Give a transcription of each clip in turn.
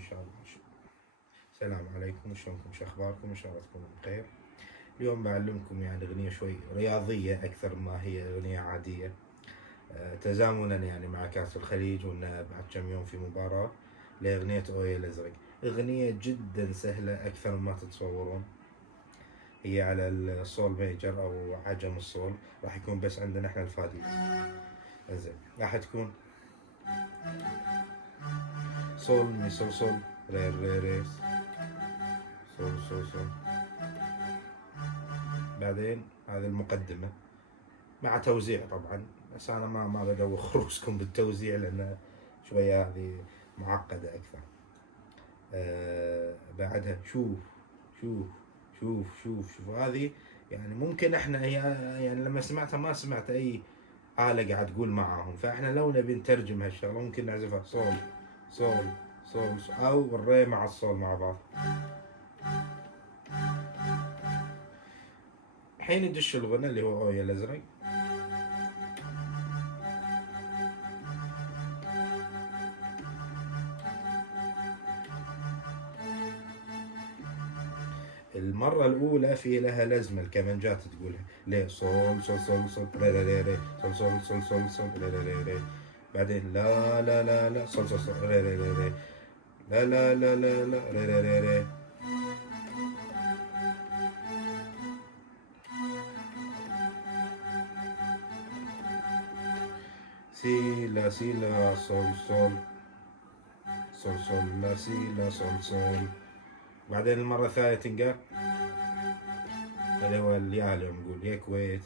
إن شاء الله. السلام عليكم، شلونكم؟ شو أخباركم؟ إن شاء الله تكونوا بخير. اليوم بعلمكم يعني أغنية شوي رياضية أكثر ما هي أغنية عادية، تزامنا يعني مع كأس الخليج، وإن بعد كم يوم في مباراة لأغنية أويا الأزرق. أغنية جدا سهلة أكثر ما تتصورون. هي على الصول ميجر أو عجم الصول، راح يكون بس عندنا احنا الفادي. انزين، راح تكون صول مي صول صول ري ري ري صول صول صول. بعدين هذه المقدمة مع توزيع طبعا، بس أنا ما بدوخ رؤوسكم بالتوزيع لأن شوية هذه معقدة أكثر. بعدها شوف شوف شوف شوف شوف. هذه يعني ممكن احنا هي يعني لما سمعتها ما سمعت أي آلة قاعد تقول معاهم، فاحنا لو نبي نترجم هالشغلة ممكن نعزفها صول صول صول صول، أو الري مع الصول مع بعض. الحين يدش الغنى اللي هو أويا الأزرق. المرة الأولى في لها لازمة الكمانجات تقولها ليه صول صول صول صول ري ري ري ري صول صول صول صول صول ري ري ري ري. بعدين لا لا لا لا صول صول صول ري ري ري ري لا لا لا لا لا ري ري ري ري. سي لا سي لا صول صول صول صول لا سي لا صول صول. بعدين المرة الثانية تنقال اللي هو اليا اليوم نقول يا كويت.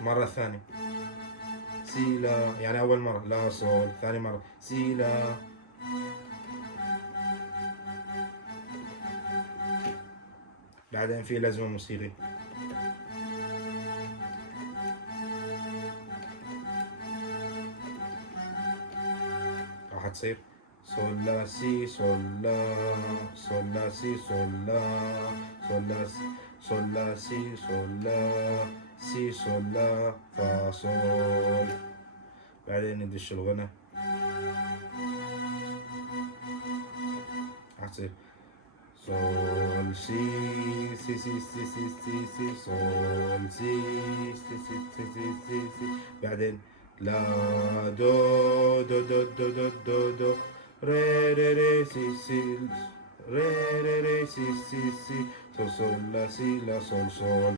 مرة ثانية سي لا، يعني أول مرة لا صول، ثاني مرة سي لا. بعدين في لازمة موسيقية، راح تصير صول لا سي صول لا صول لا سي صول لا صول لا سي صول لا سي صول لا سي صول لا فا صول. بعدين ندش الغنى، راح تصير صول سي سي سي سي سي سي سي صول سي سي سي سي سي سي سي. بعدين لا دو دو دو دو دو دو دو ري ري ري سي سي ري ري ري سي سي سي صول صول لا سي لا صول صول.